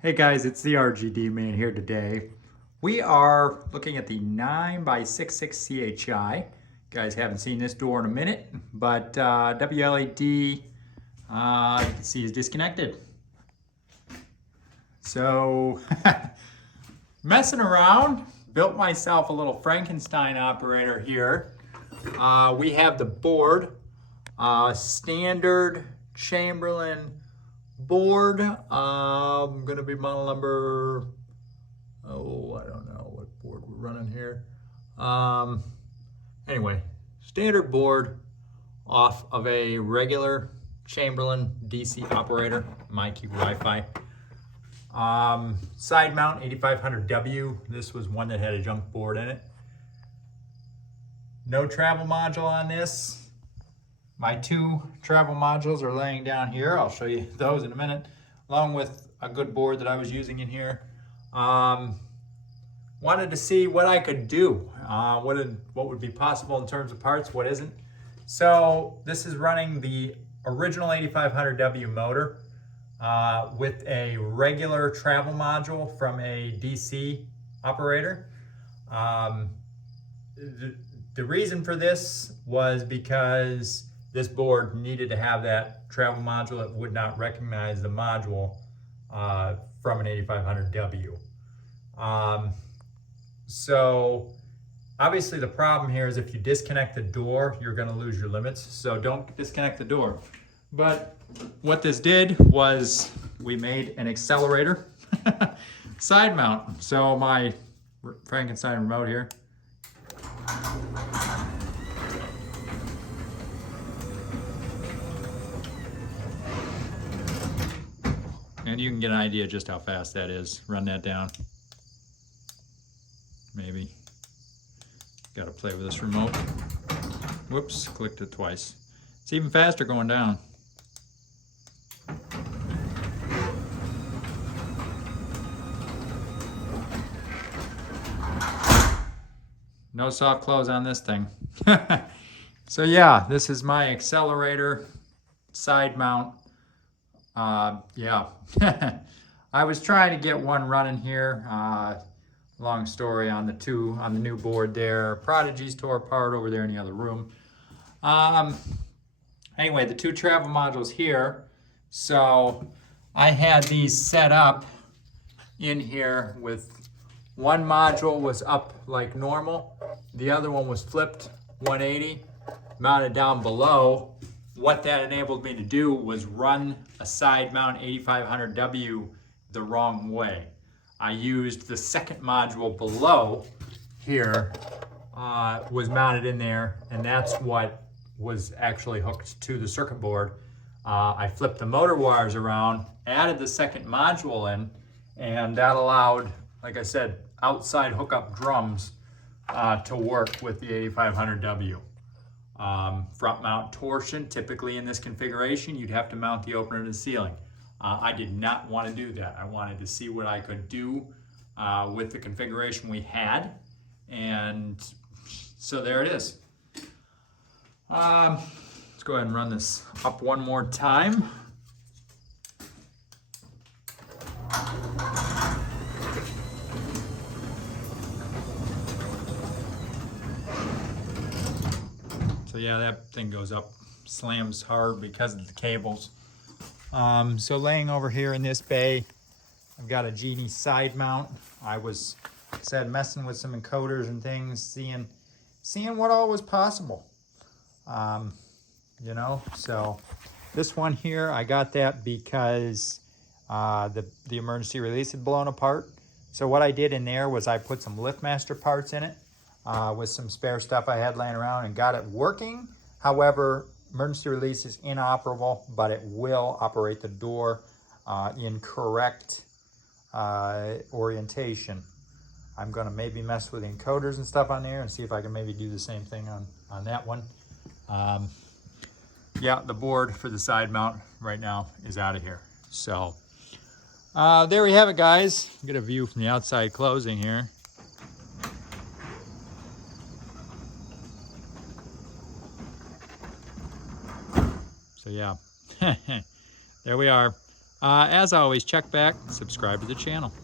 Hey guys, it's the RGD man here today. We are looking at the 9x66 CHI. You guys haven't seen this door in a minute, but WLED, you can see is disconnected. So, messing around, built myself a little Frankenstein operator here. We have the board, standard Chamberlain board. Gonna be model number, I don't know what board we're running here. Anyway, standard board off of a regular Chamberlain DC operator, MyQ Wi-Fi. Side mount 8500W. This was one that had a junk board in it. No travel module on this. My two travel modules are laying down here. I'll show you those in a minute, along with a good board that I was using in here. Wanted to see what I could do, what would be possible in terms of parts, what isn't. So this is running the original 8500W motor with a regular travel module from a DC operator. The reason for this was because this board needed to have that travel module. It would not recognize the module from an 8500W. So obviously the problem here is if you disconnect the door, you're going to lose your limits. So don't disconnect the door. But what this did was we made an accelerator side mount. So my Frankenstein remote here. And you can get an idea just how fast that is. Run that down. Maybe. Got to play with this remote. Whoops, clicked it twice. It's even faster going down. No soft close on this thing. So yeah, this is my accelerator side mount. Yeah, I was trying to get one running here. Long story on the new board there. Prodigies tore apart over there in the other room. Anyway, the two travel modules here. So I had these set up in here with one module was up like normal. The other one was flipped 180, mounted down below. What that enabled me to do was run a side mount 8500W the wrong way. I used the second module below here, was mounted in there, and that's what was actually hooked to the circuit board. I flipped the motor wires around, added the second module in, and that allowed, like I said, outside hookup drums to work with the 8500W. Front mount torsion, typically in this configuration, you'd have to mount the opener to the ceiling. I did not want to do that. I wanted to see what I could do with the configuration we had, and so there it is. Let's go ahead and run this up one more time. So yeah, that thing goes up, slams hard because of the cables. So laying over here in this bay, I've got a Genie side mount. I was messing with some encoders and things, seeing what all was possible. You know, so this one here, I got that because the emergency release had blown apart. So what I did in there was I put some LiftMaster parts in it with some spare stuff I had laying around and got it working. However, emergency release is inoperable, but it will operate the door in correct orientation. I'm gonna maybe mess with encoders and stuff on there and see if I can maybe do the same thing on that one. Yeah, the board for the side mount right now is out of here. So there we have it, guys. Get a view from the outside closing here. So yeah, there we are. As always, check back, subscribe to the channel.